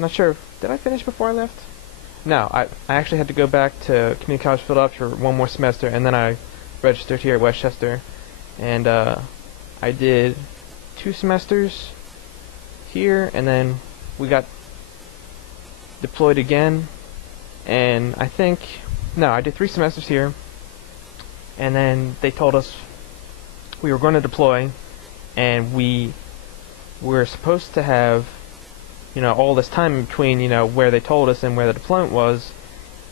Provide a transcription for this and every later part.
not sure. Did I finish before I left? No, I actually had to go back to Community College Philadelphia for one more semester, and then I registered here at Westchester, and I did 2 semesters here, and then we got deployed again, and I did 3 semesters here, and then they told us we were going to deploy, and we were supposed to have, all this time in between, where they told us and where the deployment was,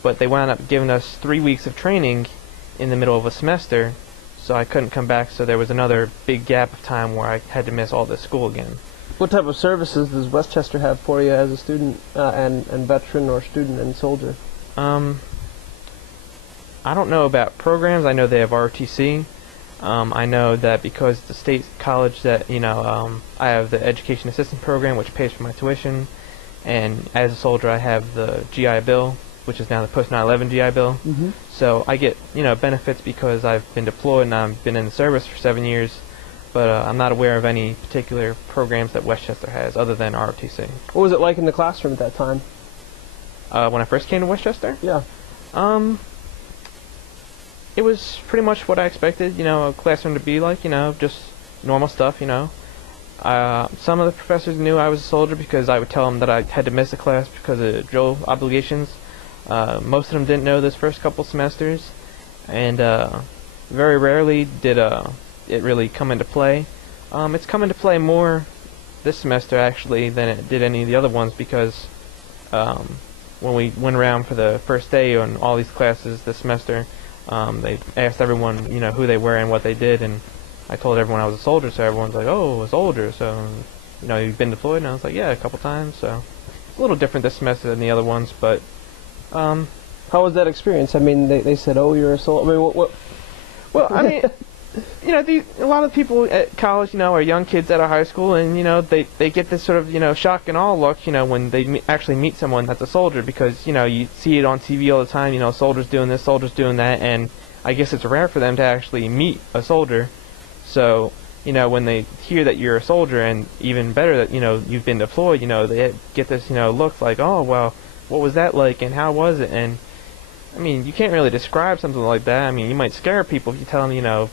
but they wound up giving us 3 weeks of training in the middle of a semester, so I couldn't come back, so there was another big gap of time where I had to miss all this school again. What type of services does Westchester have for you as a student and veteran or student and soldier? I don't know about programs. I know they have ROTC. I know that because the state college that, I have the Education Assistance Program, which pays for my tuition, and as a soldier I have the GI Bill, which is now the post 9/11 GI Bill. Mm-hmm. So I get, benefits because I've been deployed and I've been in the service for 7 years, but I'm not aware of any particular programs that Westchester has other than ROTC. What was it like in the classroom at that time? When I first came to Westchester? Yeah. It was pretty much what I expected, a classroom to be like, just normal stuff, Some of the professors knew I was a soldier because I would tell them that I had to miss a class because of drill obligations. Most of them didn't know those first couple semesters, and very rarely did it really come into play. It's come into play more this semester, actually, than it did any of the other ones because when we went around for the first day on all these classes this semester, they asked everyone, who they were and what they did, and I told everyone I was a soldier, so everyone's like, oh, a soldier, so, you've been deployed? And I was like, yeah, a couple times, so it's a little different this semester than the other ones, but... How was that experience? I mean, they said, oh, you're a soldier. I mean, what? Well, I mean, a lot of people at college, are young kids out of high school, and, they get this sort of, shock and awe look, when they actually meet someone that's a soldier, because, you see it on TV all the time, soldiers doing this, soldiers doing that, and I guess it's rare for them to actually meet a soldier. So, when they hear that you're a soldier, and even better that, you've been deployed, they get this, look like, oh, well, what was that like, and how was it? And, I mean, you can't really describe something like that. I mean, you might scare people if you tell them,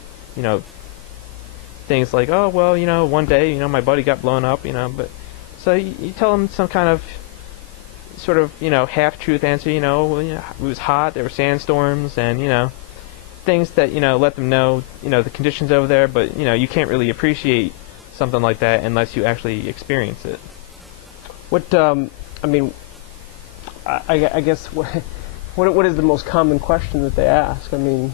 things like, oh, well, one day, my buddy got blown up, but, so you tell them some kind of, sort of, half-truth answer, it was hot, there were sandstorms, and, things that, let them know, the conditions over there, but, you can't really appreciate something like that unless you actually experience it. What, I mean, I guess, what is the most common question that they ask? I mean,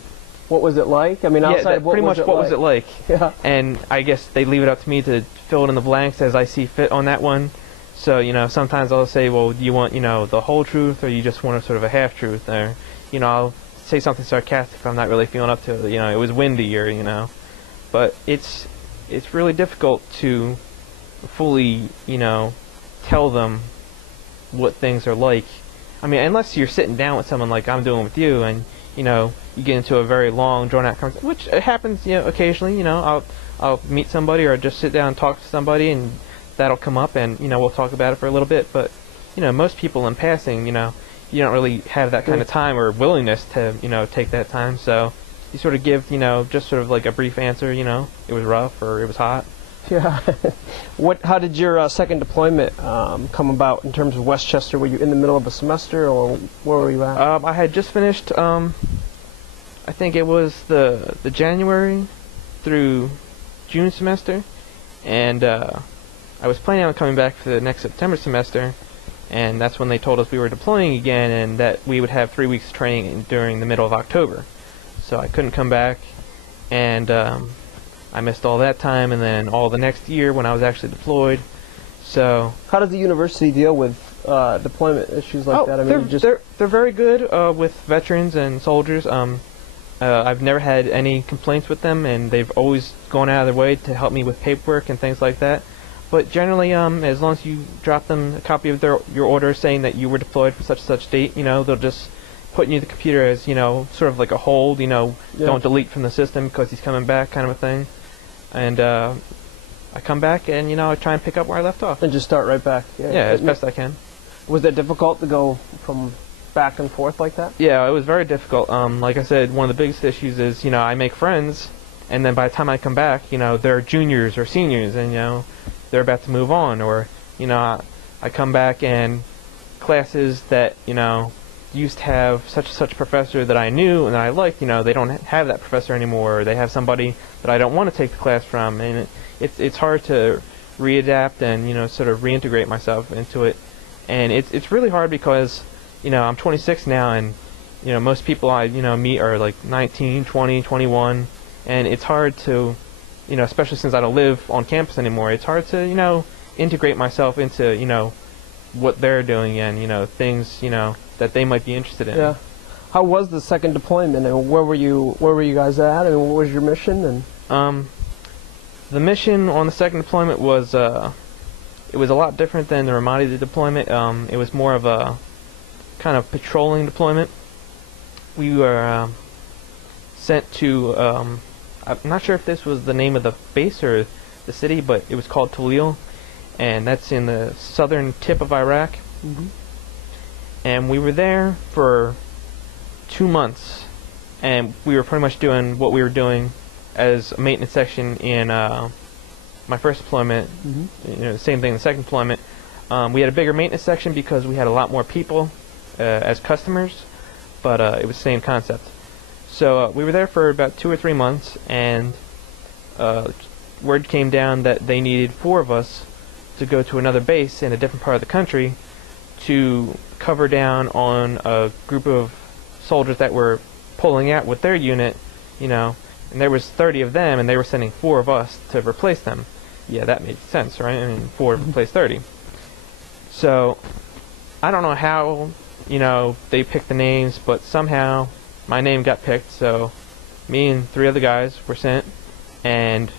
what was it like? I mean, outside of what pretty was much it what like? was it like? Yeah. And I guess they leave it up to me to fill it in the blanks as I see fit on that one. So, sometimes I'll say, well, do you want, the whole truth, or you just want a sort of a half-truth? Or, I'll say something sarcastic if I'm not really feeling up to it. It was windy, or, But it's really difficult to fully, tell them what things are like. I mean, unless you're sitting down with someone like I'm doing with you, and, you get into a very long, drawn-out conversation, which happens, occasionally, I'll meet somebody or just sit down and talk to somebody, and that'll come up, and, we'll talk about it for a little bit, but, most people in passing, you don't really have that kind of time or willingness to, take that time, so you sort of give, just sort of like a brief answer, it was rough or it was hot. Yeah. How did your second deployment come about in terms of Westchester? Were you in the middle of a semester, or where were you at? I had just finished, I think it was the January through June semester, and I was planning on coming back for the next September semester, and that's when they told us we were deploying again and that we would have 3 weeks of training during the middle of October. So I couldn't come back, and I missed all that time, and then all the next year when I was actually deployed. So how does the university deal with deployment issues like that? I mean, they're very good with veterans and soldiers. I've never had any complaints with them, and they've always gone out of their way to help me with paperwork and things like that. But generally, as long as you drop them a copy of your order saying that you were deployed for such and such date, they'll just put you in the computer as, sort of like a hold, don't delete from the system because he's coming back kind of a thing. And I come back and, I try and pick up where I left off. And just start right back. Yeah, as best I can. Was it difficult to go from back and forth like that? Yeah, it was very difficult. Like I said, one of the biggest issues is, I make friends, and then by the time I come back, they're juniors or seniors, and, they're about to move on, or, I come back and classes that, used to have such and such professor that I knew and that I liked, they don't have that professor anymore, or they have somebody that I don't want to take the class from, and it's hard to readapt and, sort of reintegrate myself into it. And it's really hard because, I'm 26 now, and, most people I, meet are like 19, 20, 21, and it's hard to, especially since I don't live on campus anymore, it's hard to, integrate myself into, what they're doing and, things, that they might be interested in. Yeah. How was the second deployment, and where were you guys at, and what was your mission? And the mission on the second deployment was, it was a lot different than the Ramadi deployment. It was more of a kind of patrolling deployment. We were sent to, I'm not sure if this was the name of the base or the city, but it was called Talil, and that's in the southern tip of Iraq. Mm-hmm. And we were there for 2 months, and we were pretty much doing what we were doing as a maintenance section in my first deployment. Mm-hmm. Same thing in the second deployment. We had a bigger maintenance section because we had a lot more people as customers, but it was the same concept. So we were there for about 2 or 3 months, and word came down that they needed 4 of us to go to another base in a different part of the country to cover down on a group of soldiers that were pulling out with their unit, and there was 30 of them, and they were sending 4 of us to replace them. Yeah, that made sense, right? I mean, 4 to replace 30. So, I don't know how, they picked the names, but somehow my name got picked, so me and 3 other guys were sent, and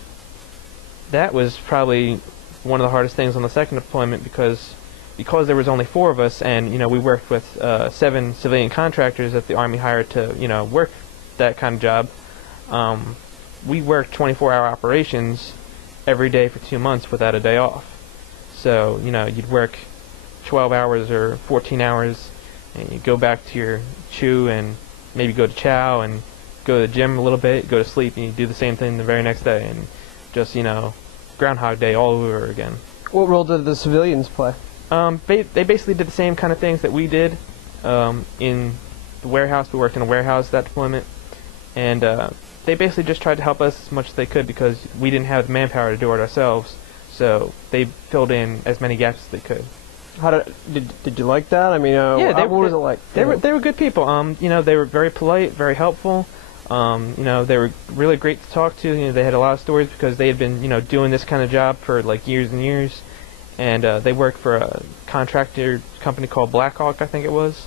that was probably one of the hardest things on the second deployment because there was only 4 of us, and we worked with 7 civilian contractors that the Army hired to work that kind of job. We worked 24-hour operations every day for 2 months without a day off. So you'd work 12 hours or 14 hours, and you go back to your chew and maybe go to chow and go to the gym a little bit, go to sleep, and you do the same thing the very next day, and just Groundhog Day all over again. What role did the civilians play? They basically did the same kind of things that we did in the warehouse. We worked in a warehouse that deployment, and they basically just tried to help us as much as they could because we didn't have the manpower to do it ourselves. So they filled in as many gaps as they could. How did you like that? I mean, yeah, what was it like? They were good people. They were very polite, very helpful. They were really great to talk to. They had a lot of stories because they had been doing this kind of job for like years and years. And they worked for a contractor company called Blackhawk, I think it was.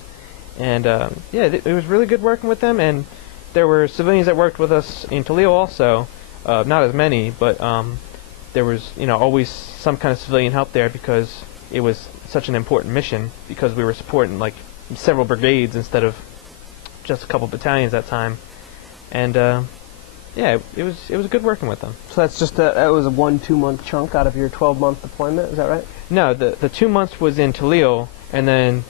And it was really good working with them. And there were civilians that worked with us in Toledo also, not as many, but there was always some kind of civilian help there because it was such an important mission because we were supporting like several brigades instead of just a couple battalions at that time. And it was good working with them. So that's just that was a 1-2 month chunk out of your 12-month deployment, is that right? No, the 2 months was in Talil, and then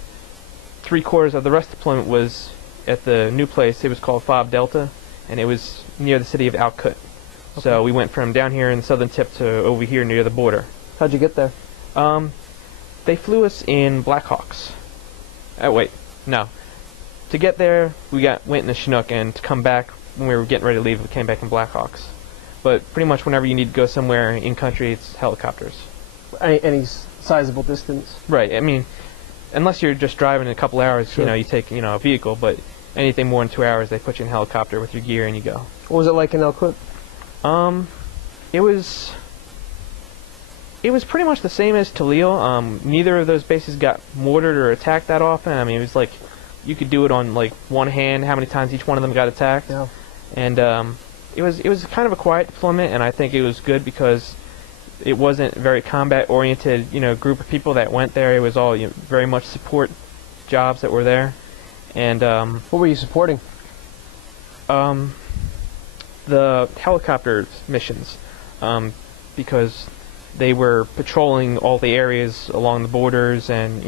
3/4 of the rest of the deployment was at the new place. It was called Fob Delta, and it was near the city of Al Qut. Okay. So we went from down here in the southern tip to over here near the border. How'd you get there? They flew us in Blackhawks. Oh wait, no. To get there, we went in a Chinook, and to come back when we were getting ready to leave, we came back in Blackhawks. But pretty much whenever you need to go somewhere in country, it's helicopters. Any sizable distance? Right. I mean, unless you're just driving in a couple hours, sure. You take a vehicle. But anything more than 2 hours, they put you in a helicopter with your gear and you go. What was it like in Al Qut? It was pretty much the same as Talil. Neither of those bases got mortared or attacked that often. I mean, it was like you could do it on like one hand how many times each one of them got attacked. Yeah. And it was kind of a quiet deployment, and I think it was good because it wasn't a very combat-oriented group of people that went there. It was all very much support jobs that were there. And what were you supporting? The helicopter missions, because they were patrolling all the areas along the borders and